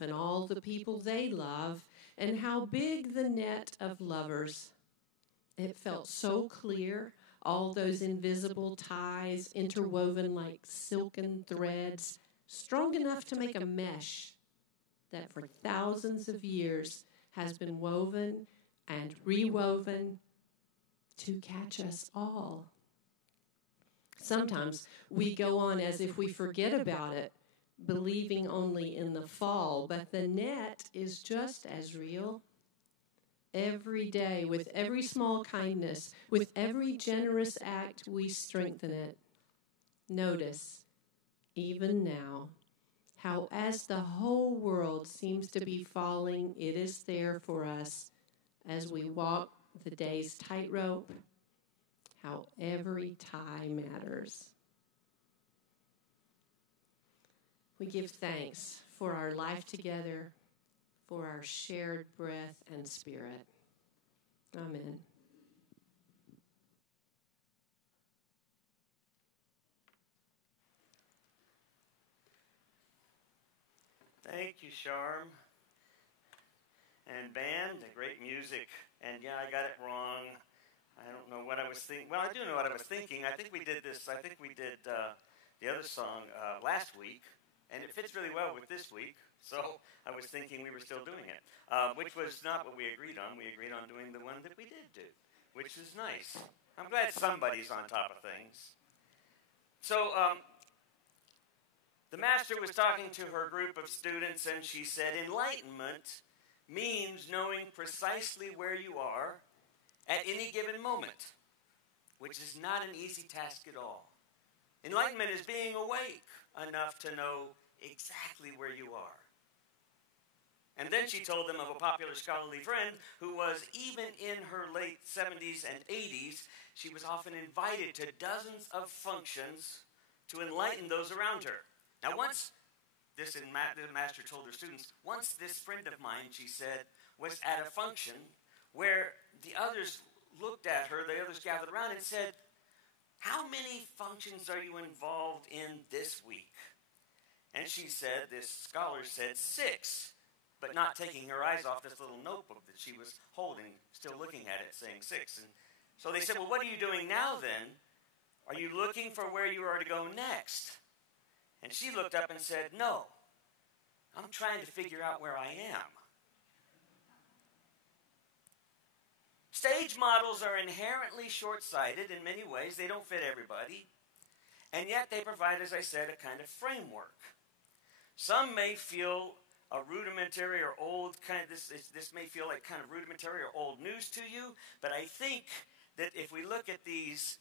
themselves and all the people they love, and how big the net of lovers. It felt so clear, all those invisible ties interwoven like silken threads, strong enough to make a mesh that for thousands of years has been woven and rewoven to catch us all. Sometimes we go on as if we forget about it, believing only in the fall, but the net is just as real. Every day, with every small kindness, with every generous act, we strengthen it. Notice, even now, how as the whole world seems to be falling, it is there for us as we walk the day's tightrope, how every tie matters. We give thanks for our life together, for our shared breath and spirit. Amen. Thank you, Sharm. And band, great music. And yeah, I got it wrong. I don't know what I was thinking. Well, I do know what I was thinking. I think we did the other song last week, and it fits really well with this week. So I was thinking we were still doing it, which was not what we agreed on. We agreed on doing the one that we did do, which is nice. I'm glad somebody's on top of things. So the master was talking to her group of students, and she said, enlightenment means knowing precisely where you are at any given moment, which is not an easy task at all. Enlightenment is being awake enough to know exactly where you are. And then she told them of a popular scholarly friend who was, even in her late 70s and 80s, she was often invited to dozens of functions to enlighten those around her. Now once, the master told her students, once this friend of mine, she said, was at a function where the others looked at her, the others gathered around and said, how many functions are you involved in this week? And she said, this scholar said 6, but not taking her eyes off this little notebook that she was holding, still looking at it, saying 6. And so they said, well, what are you doing now then? Are you looking for where you are to go next? And she looked up and said, no, I'm trying to figure out where I am. Stage models are inherently short-sighted in many ways. They don't fit everybody. And yet they provide, as I said, a kind of framework. Some may feel a rudimentary or old kind of, this may feel like kind of rudimentary or old news to you, but I think that if we look at these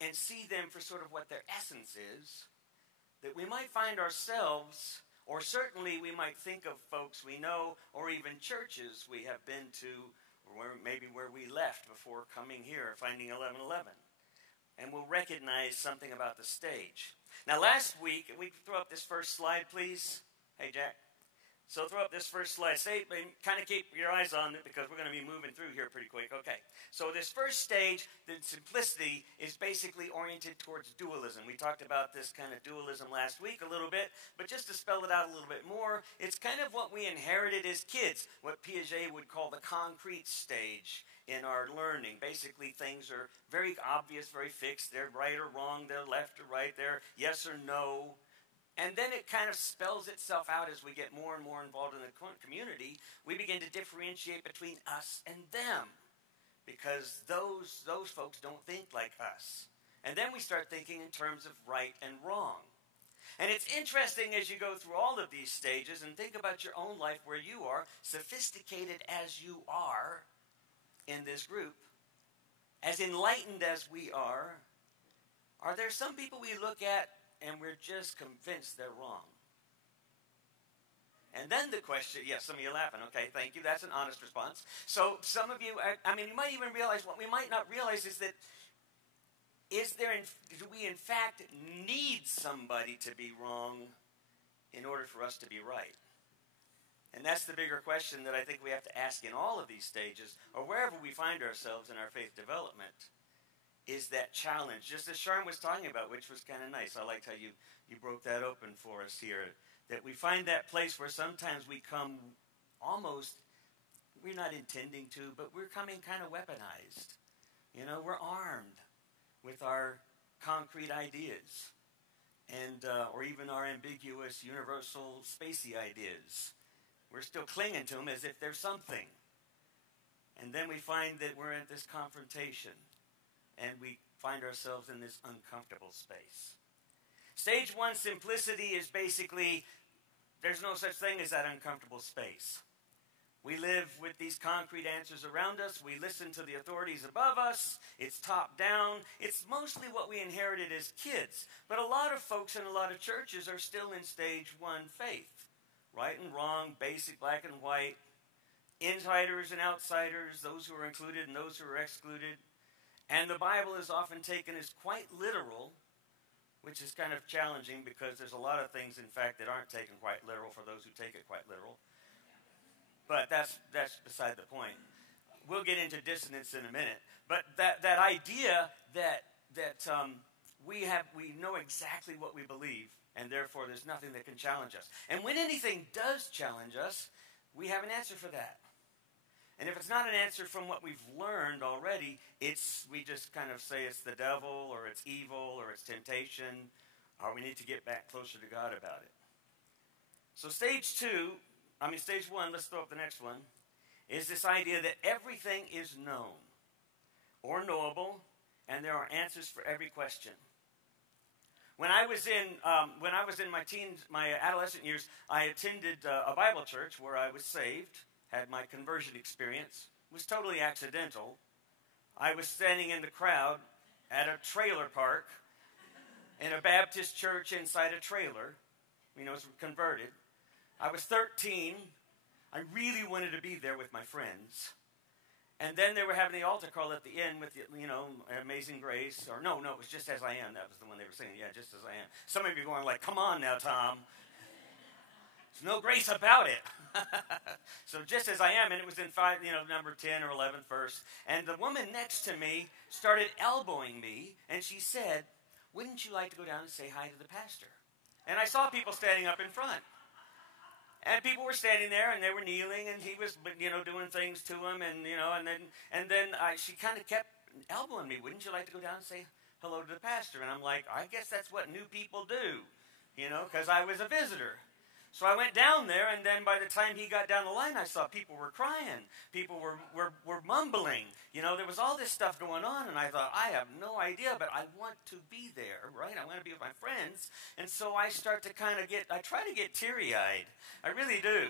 and see them for sort of what their essence is, that we might find ourselves, or certainly we might think of folks we know, or even churches we have been to, or maybe where we left before coming here, finding 1111. And we'll recognize something about the stage. Now last week, we throw up this first slide, please. Hey, Jack. So throw up this first slide. Kind of keep your eyes on it because we're going to be moving through here pretty quick. Okay. So this first stage, the simplicity, is basically oriented towards dualism. We talked about this kind of dualism last week a little bit, but just to spell it out a little bit more, it's kind of what we inherited as kids, what Piaget would call the concrete stage in our learning. Basically, things are very obvious, very fixed. They're right or wrong. They're left or right. They're yes or no. And then it kind of spells itself out as we get more and more involved in the community. We begin to differentiate between us and them because those folks don't think like us. And then we start thinking in terms of right and wrong. And it's interesting as you go through all of these stages and think about your own life where you are, sophisticated as you are in this group, as enlightened as we are there some people we look at and we're just convinced they're wrong? And then the question, yes, some of you are laughing. Okay, thank you. That's an honest response. So some of you, you might even realize what we might not realize is that do we in fact need somebody to be wrong in order for us to be right? And that's the bigger question that I think we have to ask in all of these stages, or wherever we find ourselves in our faith development, is that challenge, just as Sharm was talking about, which was kind of nice. I liked how you broke that open for us here. That we find that place where sometimes we come almost, we're not intending to, but we're coming kind of weaponized. You know, we're armed with our concrete ideas and or even our ambiguous universal spacey ideas. We're still clinging to them as if they're something. And then we find that we're at this confrontation and we find ourselves in this uncomfortable space. Stage one simplicity is basically, there's no such thing as that uncomfortable space. We live with these concrete answers around us. We listen to the authorities above us. It's top down. It's mostly what we inherited as kids. But a lot of folks in a lot of churches are still in stage one faith. Right and wrong, basic black and white, insiders and outsiders, those who are included and those who are excluded. And the Bible is often taken as quite literal, which is kind of challenging because there's a lot of things, in fact, that aren't taken quite literal for those who take it quite literal. But that's beside the point. We'll get into dissonance in a minute. But that idea that we know exactly what we believe, and therefore there's nothing that can challenge us. And when anything does challenge us, we have an answer for that. And if it's not an answer from what we've learned already, we just kind of say it's the devil, or it's evil, or it's temptation, or we need to get back closer to God about it. So stage one, let's throw up the next one, is this idea that everything is known or knowable, and there are answers for every question. When I was in my adolescent years, I attended a Bible church where I was saved, had my conversion experience. It was totally accidental. I was standing in the crowd at a trailer park in a Baptist church inside a trailer. You know, I was converted. I was 13. I really wanted to be there with my friends. And then they were having the altar call at the end with, Amazing Grace. Or no, it was Just As I Am. That was the one they were singing. Yeah, Just As I Am. Some of you are going like, come on now, Tom. There's no grace about it. So Just As I Am, and it was in number 10 or 11th verse. And the woman next to me started elbowing me, and she said, wouldn't you like to go down and say hi to the pastor? And I saw people standing up in front. And people were standing there, and they were kneeling, and he was, doing things to them, and then she kind of kept elbowing me. Wouldn't you like to go down and say hello to the pastor? And I'm like, I guess that's what new people do, because I was a visitor. So I went down there, and then by the time he got down the line, I saw people were crying. People were mumbling. There was all this stuff going on, and I thought, I have no idea, but I want to be there, right? I want to be with my friends. And so I start to I try to get teary-eyed. I really do.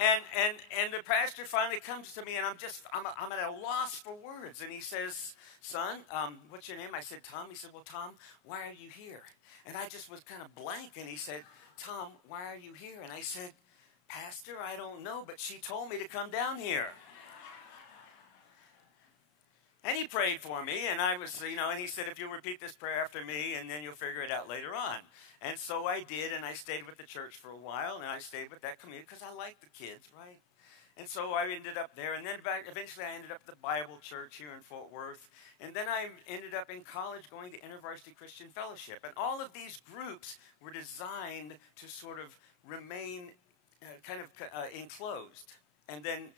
And the pastor finally comes to me, and I'm at a loss for words. And he says, son, what's your name? I said, Tom. He said, well, Tom, why are you here? And I just was kind of blank, and he said, Tom, why are you here? And I said, Pastor, I don't know, but she told me to come down here. And he prayed for me, and I was, and he said, if you'll repeat this prayer after me, and then you'll figure it out later on. And so I did, and I stayed with the church for a while, and I stayed with that community because I like the kids, right? And so I ended up there, and then eventually I ended up at the Bible church here in Fort Worth. And then I ended up in college going to InterVarsity Christian Fellowship. And all of these groups were designed to sort of remain enclosed and then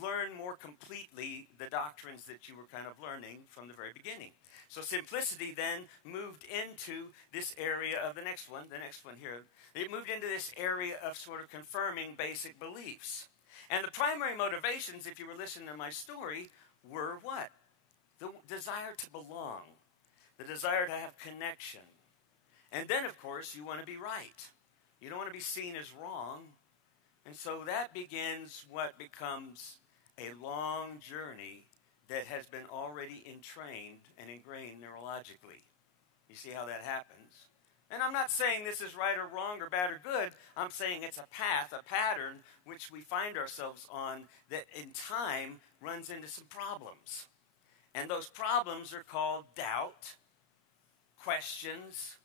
learn more completely the doctrines that you were kind of learning from the very beginning. So simplicity then moved into this area of the next one here. It moved into this area of sort of confirming basic beliefs. And the primary motivations, if you were listening to my story, were what? The desire to belong, the desire to have connection. And then, of course, you want to be right. You don't want to be seen as wrong. And so that begins what becomes a long journey that has been already entrained and ingrained neurologically. You see how that happens? And I'm not saying this is right or wrong or bad or good. I'm saying it's a path, a pattern, which we find ourselves on that in time runs into some problems. And those problems are called doubt, questions,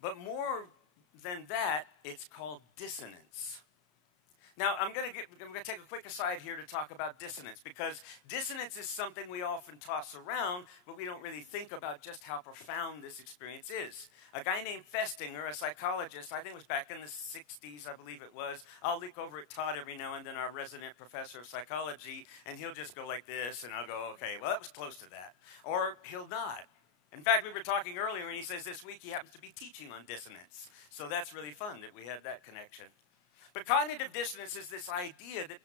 but more than that, it's called dissonance. Now, I'm going to take a quick aside here to talk about dissonance, because dissonance is something we often toss around, but we don't really think about just how profound this experience is. A guy named Festinger, a psychologist, I think it was back in the 60s, I believe it was. I'll look over at Todd every now and then, our resident professor of psychology, and he'll just go like this, and I'll go, okay, well, that was close to that. Or he'll nod. In fact, we were talking earlier, and he says this week he happens to be teaching on dissonance. So that's really fun that we had that connection. But cognitive dissonance is this idea that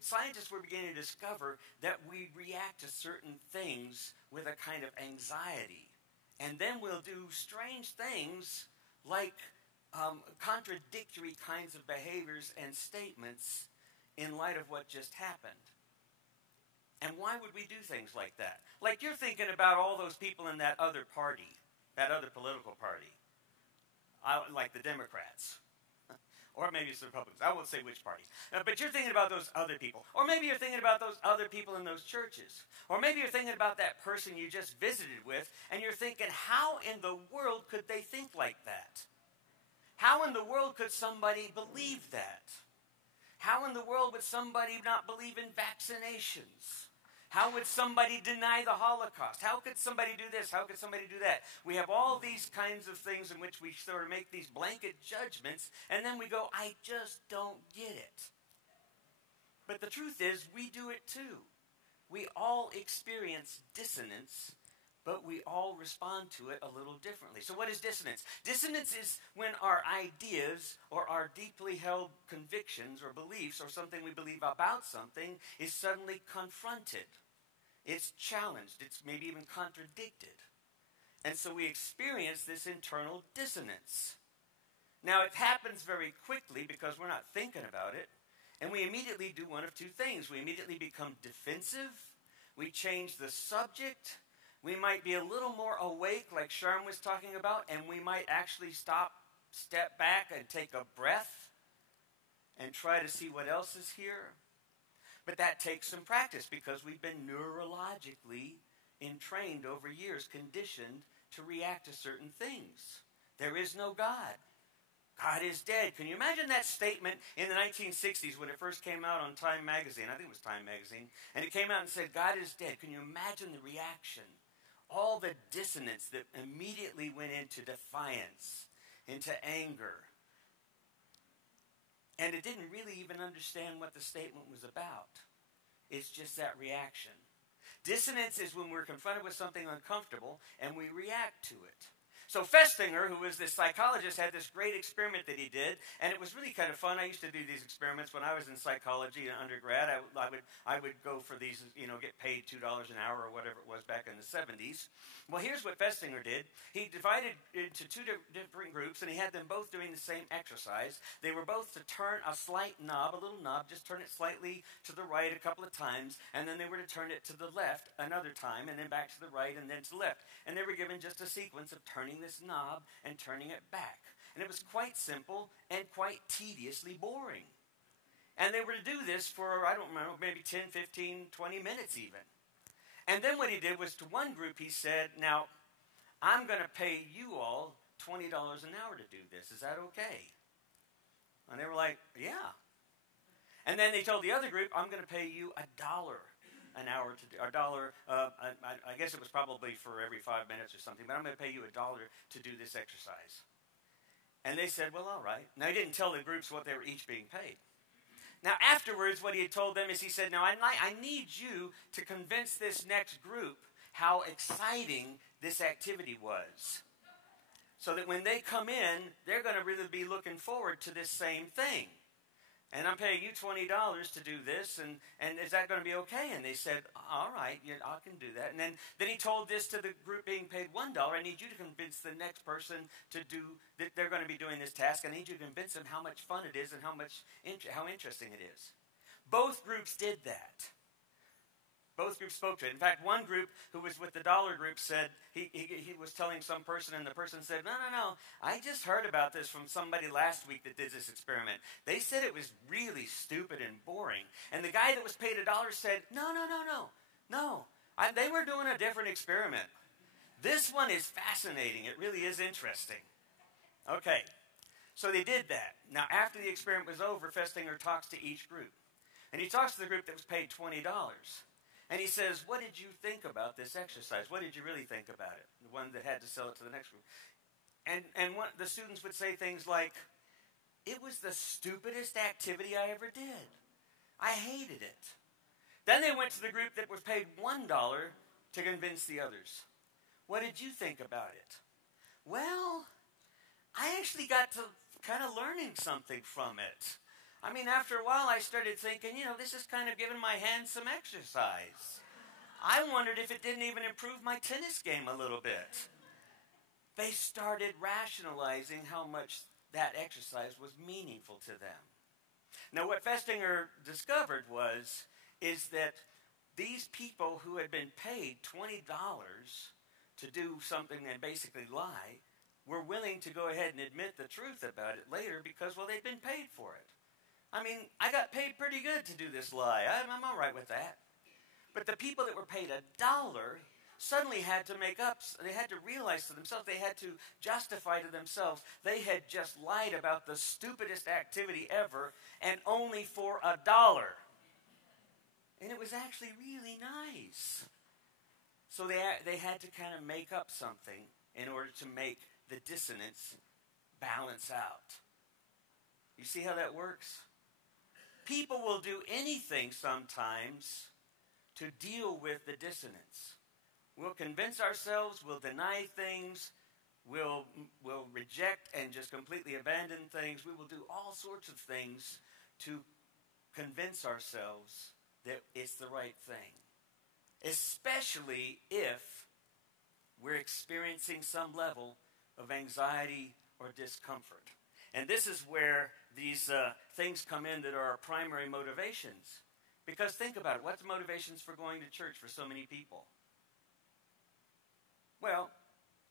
scientists were beginning to discover that we react to certain things with a kind of anxiety. And then we'll do strange things like contradictory kinds of behaviors and statements in light of what just happened. And why would we do things like that? Like you're thinking about all those people in that other party, that other political party, like the Democrats. Or maybe it's the Republicans. I won't say which party. But you're thinking about those other people. Or maybe you're thinking about those other people in those churches. Or maybe you're thinking about that person you just visited with, and you're thinking, how in the world could they think like that? How in the world could somebody believe that? How in the world would somebody not believe in vaccinations? How would somebody deny the Holocaust? How could somebody do this? How could somebody do that? We have all these kinds of things in which we sort of make these blanket judgments, and then we go, I just don't get it. But the truth is, we do it too. We all experience dissonance, but we all respond to it a little differently. So what is dissonance? Dissonance is when our ideas or our deeply held convictions or beliefs or something we believe about something is suddenly confronted. It's challenged. It's maybe even contradicted. And so we experience this internal dissonance. Now, it happens very quickly because we're not thinking about it. And we immediately do one of two things. We immediately become defensive. We change the subject. We might be a little more awake, like Sharon was talking about, and we might actually step back and take a breath and try to see what else is here. But that takes some practice because we've been neurologically entrained over years, conditioned to react to certain things. There is no God. God is dead. Can you imagine that statement in the 1960s when it first came out on Time magazine? I think it was Time magazine. And it came out and said, God is dead. Can you imagine the reaction? All the dissonance that immediately went into defiance, into anger. And it didn't really even understand what the statement was about. It's just that reaction. Dissonance is when we're confronted with something uncomfortable and we react to it. So Festinger, who was this psychologist, had this great experiment that he did, and it was really kind of fun. I used to do these experiments when I was in psychology in undergrad. I would go for these, get paid $2 an hour or whatever it was back in the 70s. Well, here's what Festinger did. He divided into two different groups, and he had them both doing the same exercise. They were both to turn a slight knob, a little knob, just turn it slightly to the right a couple of times, and then they were to turn it to the left another time, and then back to the right, and then to the left. And they were given just a sequence of turning this knob and turning it back. And it was quite simple and quite tediously boring. And they were to do this for, I don't know, maybe 10, 15, 20 minutes even. And then what he did was to one group he said, now, I'm going to pay you all $20 an hour to do this. Is that okay? And they were like, yeah. And then they told the other group, I'm going to pay you $1 an hour to do, I guess it was probably for every 5 minutes or something, but I'm going to pay you $1 to do this exercise. And they said, well, all right. Now, he didn't tell the groups what they were each being paid. Now, afterwards, what he had told them is he said, now, I need you to convince this next group how exciting this activity was. So that when they come in, they're going to really be looking forward to this same thing. And I'm paying you $20 to do this, and is that going to be okay? And they said, all right, I can do that. And then he told this to the group being paid $1. I need you to convince the next person to do, that they're going to be doing this task. I need you to convince them how much fun it is and how interesting it is. Both groups did that. Both groups spoke to it. In fact, one group who was with the dollar group said, he was telling some person, and the person said, no, I just heard about this from somebody last week that did this experiment. They said it was really stupid and boring. And the guy that was paid $1 said, no. They were doing a different experiment. This one is fascinating. It really is interesting. Okay, so they did that. now after the experiment was over, Festinger talks to each group. And he talks to the group that was paid $20. And he says, what did you think about this exercise? What did you really think about it? The one that had to sell it to the next group. And the students would say things like, it was the stupidest activity I ever did. I hated it. Then they went to the group that was paid $1 to convince the others. What did you think about it? Well, I actually got to kind of learning something from it. I mean, after a while, I started thinking, this is kind of giving my hands some exercise. I wondered if it didn't even improve my tennis game a little bit. They started rationalizing how much that exercise was meaningful to them. Now, what Festinger discovered is that these people who had been paid $20 to do something and basically lie were willing to go ahead and admit the truth about it later because, well, they'd been paid for it. I mean, I got paid pretty good to do this lie. I'm all right with that. But the people that were paid $1 suddenly had to make up. They had to realize to themselves, they had to justify to themselves, they had just lied about the stupidest activity ever, and only for $1. And it was actually really nice. So they had to kind of make up something in order to make the dissonance balance out. You see how that works? People will do anything sometimes to deal with the dissonance. We'll convince ourselves, we'll deny things, we'll reject and just completely abandon things. We will do all sorts of things to convince ourselves that it's the right thing. Especially if we're experiencing some level of anxiety or discomfort. And this is where these things come in that are our primary motivations. Because think about it. What's the motivations for going to church for so many people? Well,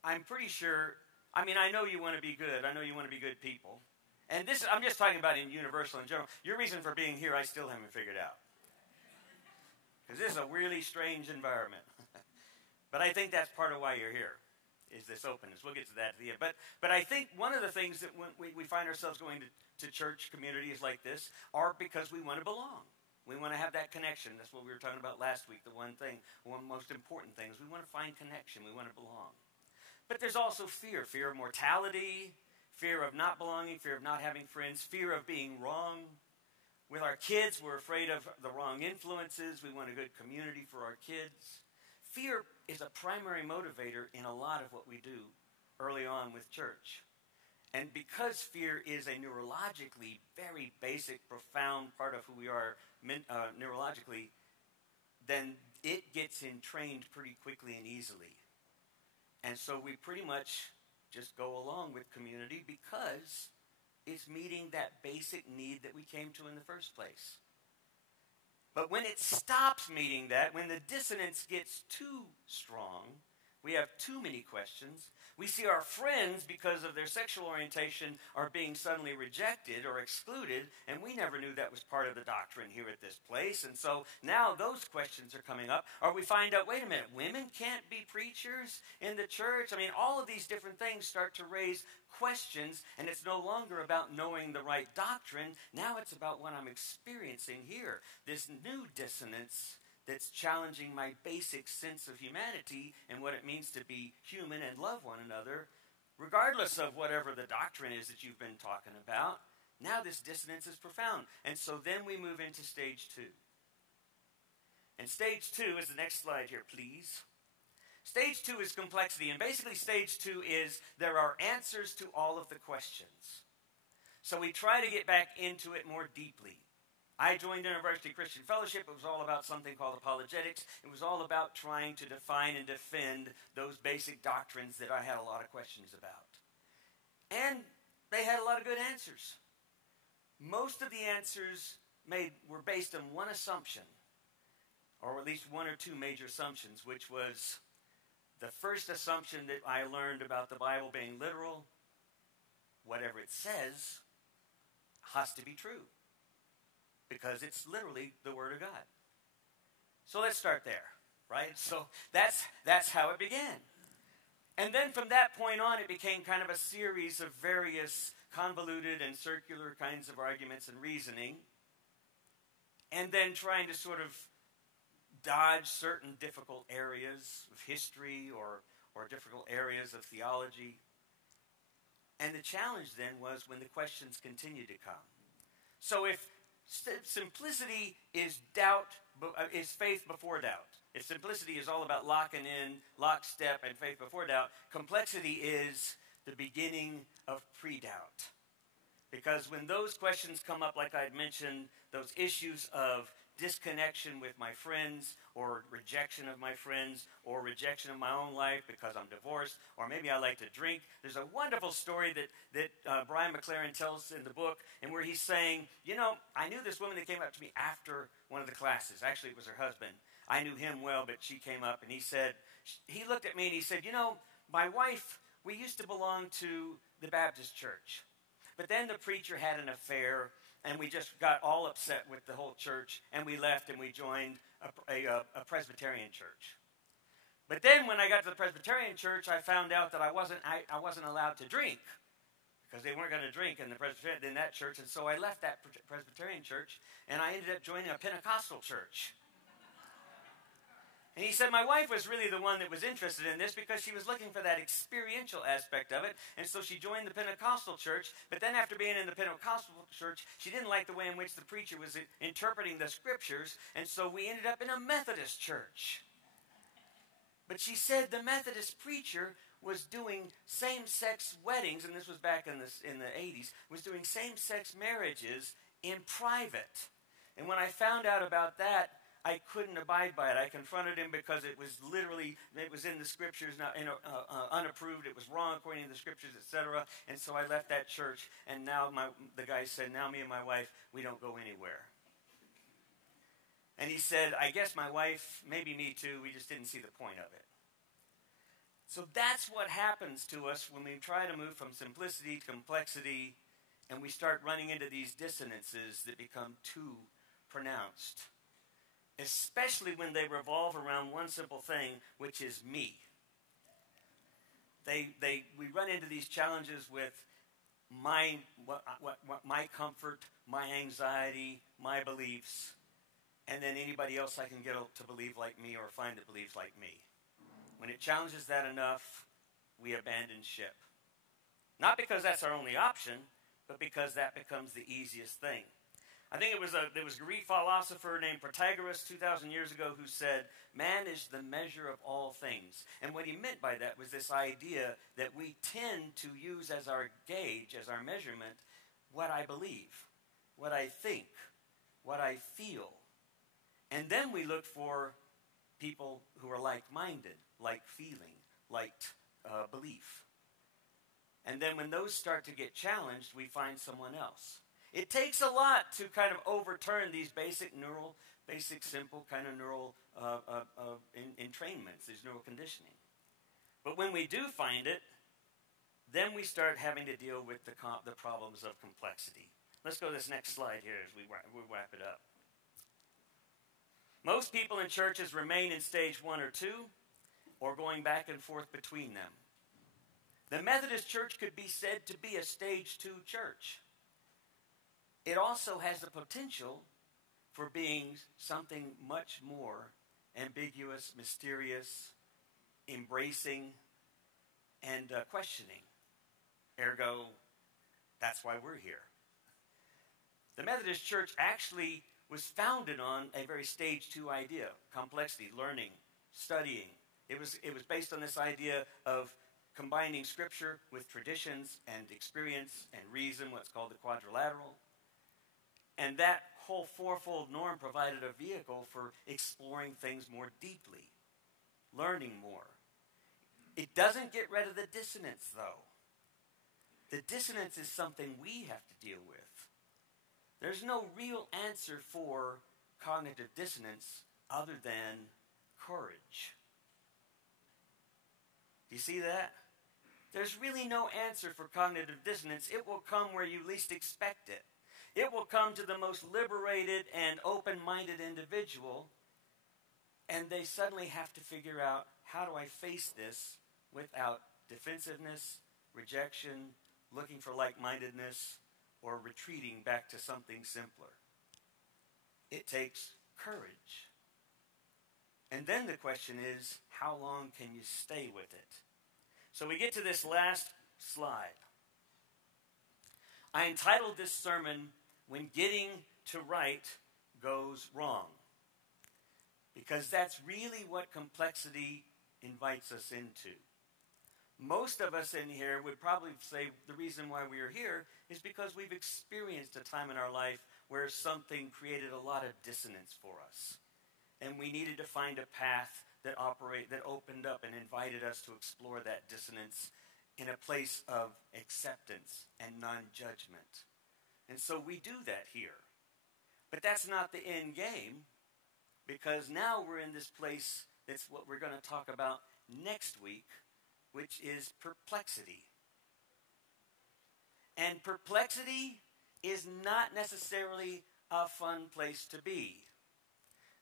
I'm pretty sure, I know you want to be good. I know you want to be good people. And this, I'm just talking about in universal in general. Your reason for being here, I still haven't figured out. Because this is a really strange environment. But I think that's part of why you're here, is this openness. We'll get to that at the end. But I think one of the things that when we find ourselves going to church communities like this are because we want to belong. We want to have that connection. That's what we were talking about last week. The one most important thing is we want to find connection. We want to belong. But there's also fear. Fear of mortality, fear of not belonging, fear of not having friends, fear of being wrong. With our kids, we're afraid of the wrong influences. We want a good community for our kids. Fear is a primary motivator in a lot of what we do early on with church. And because fear is a neurologically very basic, profound part of who we are neurologically, then it gets entrained pretty quickly and easily. And so we pretty much just go along with community because it's meeting that basic need that we came to in the first place. But when it stops meeting that, when the dissonance gets too strong, we have too many questions. We see our friends, because of their sexual orientation, are being suddenly rejected or excluded, and we never knew that was part of the doctrine here at this place. And so now those questions are coming up. Or we find out, wait a minute, women can't be preachers in the church? All of these different things start to raise questions, and it's no longer about knowing the right doctrine. Now it's about what I'm experiencing here, this new dissonance that's challenging my basic sense of humanity and what it means to be human and love one another, regardless of whatever the doctrine is that you've been talking about. Now this dissonance is profound. And so then we move into stage 2. And stage 2 is the next slide here, please. Stage 2 is complexity. And basically stage 2 is there are answers to all of the questions. So we try to get back into it more deeply. I joined University Christian Fellowship. It was all about something called apologetics. It was all about trying to define and defend those basic doctrines that I had a lot of questions about. And they had a lot of good answers. Most of the answers were based on one assumption, or at least one or two major assumptions, which was the first assumption that I learned about the Bible being literal. Whatever it says has to be true, because it's literally the Word of God. So let's start there, right? So that's how it began. And then from that point on, it became kind of a series of various convoluted and circular kinds of arguments and reasoning, and then trying to sort of dodge certain difficult areas of history or difficult areas of theology. And the challenge then was when the questions continued to come. So if simplicity is faith before doubt, if simplicity is all about locking in, lockstep, and faith before doubt, complexity is the beginning of pre-doubt. Because when those questions come up, like I'd mentioned, those issues of disconnection with my friends, or rejection of my friends, or rejection of my own life because I'm divorced, or maybe I like to drink. There's a wonderful story that Brian McLaren tells in the book, and where he's saying, I knew this woman that came up to me after one of the classes. Actually, it was her husband. I knew him well, but she came up, and he looked at me and he said, my wife, we used to belong to the Baptist church. But then the preacher had an affair, and we just got all upset with the whole church, and we left and we joined a Presbyterian church. But then when I got to the Presbyterian church, I found out that I wasn't allowed to drink, because they weren't going to drink in that church, and so I left that Presbyterian church, and I ended up joining a Pentecostal church. And he said my wife was really the one that was interested in this because she was looking for that experiential aspect of it. And so she joined the Pentecostal church. But then after being in the Pentecostal church, she didn't like the way in which the preacher was interpreting the scriptures. And so we ended up in a Methodist church. But she said the Methodist preacher was doing same-sex weddings, and this was back in the 80s, was doing same-sex marriages in private. And when I found out about that, I couldn't abide by it. I confronted him because it was in the scriptures, not unapproved. It was wrong according to the scriptures, etc. And so I left that church, and now the guy said, now me and my wife, we don't go anywhere. And he said, I guess my wife, maybe me too, we just didn't see the point of it. So that's what happens to us when we try to move from simplicity to complexity, and we start running into these dissonances that become too pronounced. Especially when they revolve around one simple thing, which is me. We run into these challenges with my comfort, my anxiety, my beliefs, and then anybody else I can get to believe like me or find that believes like me. When it challenges that enough, we abandon ship. Not because that's our only option, but because that becomes the easiest thing. I think there was a Greek philosopher named Protagoras 2,000 years ago who said, man is the measure of all things. And what he meant by that was this idea that we tend to use as our gauge, as our measurement, what I believe, what I think, what I feel. And then we look for people who are like-minded, like feeling, like belief. And then when those start to get challenged, we find someone else. It takes a lot to kind of overturn these basic simple kind of neural entrainments, these neural conditioning. But when we do find it, then we start having to deal with the problems of complexity. Let's go to this next slide here as we wrap it up. Most people in churches remain in stage 1 or 2, or going back and forth between them. The Methodist Church could be said to be a stage 2 church. It also has the potential for being something much more ambiguous, mysterious, embracing, and questioning. Ergo, that's why we're here. The Methodist Church actually was founded on a very stage 2 idea: complexity, learning, studying. It was based on this idea of combining scripture with traditions and experience and reason, what's called the quadrilateral. And that whole fourfold norm provided a vehicle for exploring things more deeply, learning more. It doesn't get rid of the dissonance, though. The dissonance is something we have to deal with. There's no real answer for cognitive dissonance other than courage. Do you see that? There's really no answer for cognitive dissonance. It will come where you least expect it. It will come to the most liberated and open-minded individual, and they suddenly have to figure out, how do I face this without defensiveness, rejection, looking for like-mindedness, or retreating back to something simpler. It takes courage. And then the question is, how long can you stay with it? So we get to this last slide. I entitled this sermon, When Getting to Right Goes Wrong, because that's really what complexity invites us into. Most of us in here would probably say the reason why we are here is because we've experienced a time in our life where something created a lot of dissonance for us. And we needed to find a path that opened up and invited us to explore that dissonance in a place of acceptance and non-judgment. And so we do that here. But that's not the end game, because now we're in this place that's what we're going to talk about next week, which is perplexity. And perplexity is not necessarily a fun place to be,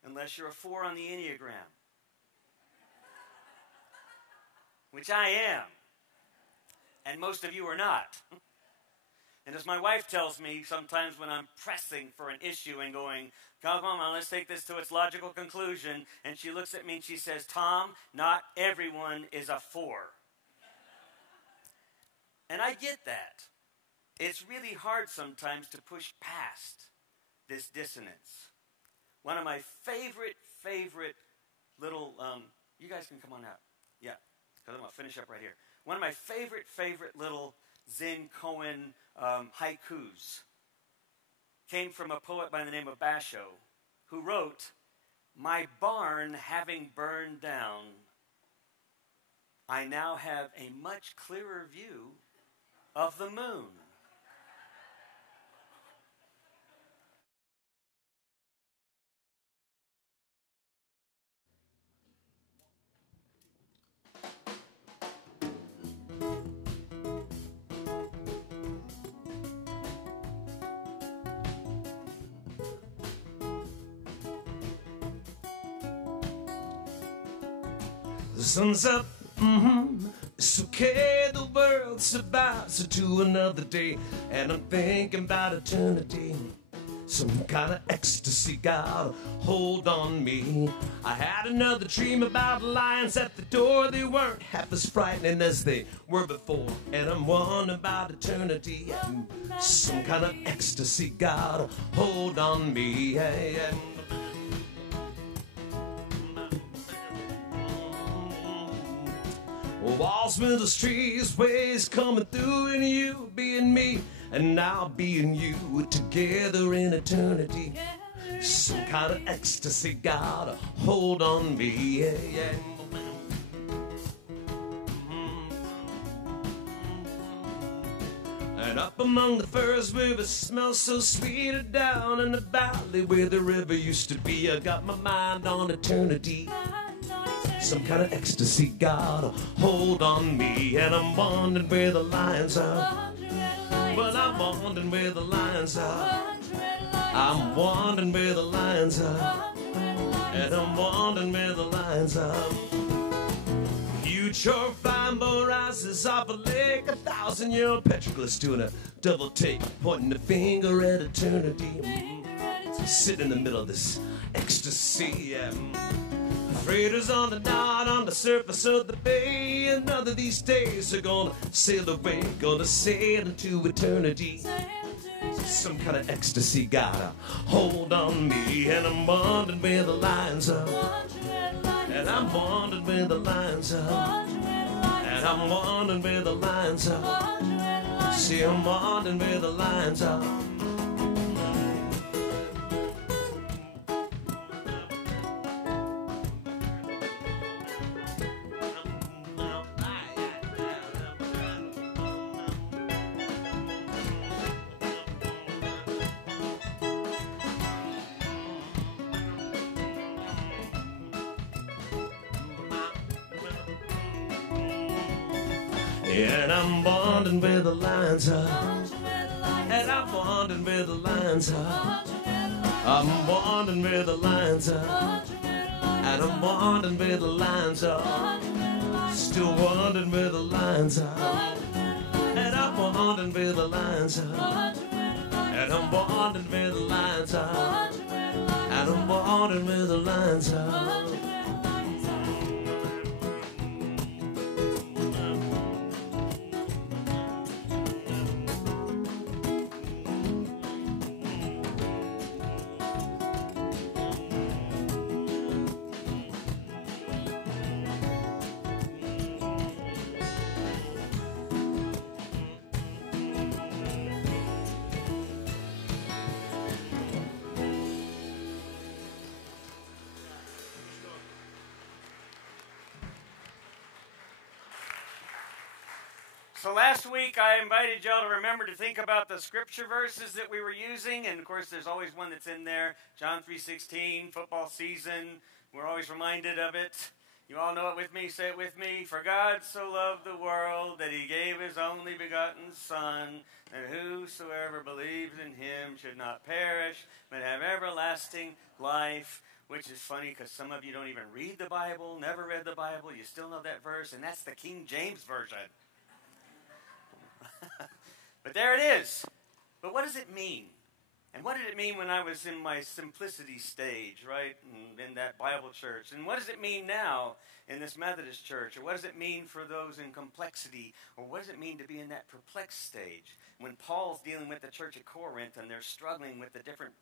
unless you're a 4 on the Enneagram, which I am, and most of you are not. And as my wife tells me sometimes when I'm pressing for an issue and going, come on, let's take this to its logical conclusion, and she looks at me and she says, Tom, not everyone is a 4. And I get that. It's really hard sometimes to push past this dissonance. One of my favorite little, you guys can come on out. Yeah, because I'm going to finish up right here. One of my favorite little Zen koan haikus came from a poet by the name of Basho, who wrote, "My barn having burned down, I now have a much clearer view of the moon." The sun's up, it's okay, the world's about to another day, and I'm thinking about eternity. Some kind of ecstasy got a hold on me. I had another dream about lions at the door. They weren't half as frightening as they were before, and I'm wondering about eternity. Some kind of ecstasy got a hold on me. Walls, windows, trees, ways coming through, and you being me, and I'll being you, together in eternity. Some kind of ecstasy got a hold on me. And up among the firs where it smells so sweet, and down in the valley where the river used to be, I got my mind on eternity. Some kind of ecstasy got a hold on me, and I'm wondering where the lions are. But I'm wondering where the lions are. I'm wondering where the lions are. And I'm wondering where the lions are. Future flying bow rises off a lake, 1,000-year-old petroglyphs doing a double take, pointing the finger at eternity. Sit in the middle of this ecstasy. Freighters on the dot on the surface of the bay, and none of these days are gonna sail away, gonna sail into eternity. Some kind of ecstasy got a hold on me, and I'm wondering where the lions are. And I'm wondering where the lions are. And I'm wondering where the lions are. See, I'm wondering where the lions are. And I'm wondering where the lions are. And I'm wondering where the lions are. I'm wondering where the lions are. And I'm wondering where the lions are. Still wondering where the lions are. And I'm I'm wondering where the lines are. And I'm wondering where the lines are. And I'm wondering where the lines are. So last week I invited y'all to remember to think about the scripture verses that we were using, and of course there's always one that's in there, John 3:16, football season. We're always reminded of it. You all know it with me, say it with me. For God so loved the world that he gave his only begotten Son, that whosoever believes in him should not perish, but have everlasting life. Which is funny because some of you don't even read the Bible, never read the Bible, you still know that verse, and that's the King James Version. But there it is. But what does it mean? And what did it mean when I was in my simplicity stage, right, in that Bible church? And what does it mean now in this Methodist church? Or what does it mean for those in complexity? Or what does it mean to be in that perplexed stage? When Paul's dealing with the church at Corinth and they're struggling with the different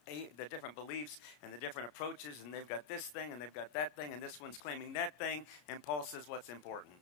beliefs and the different approaches, and they've got this thing and they've got that thing, and this one's claiming that thing, and Paul says, what's important?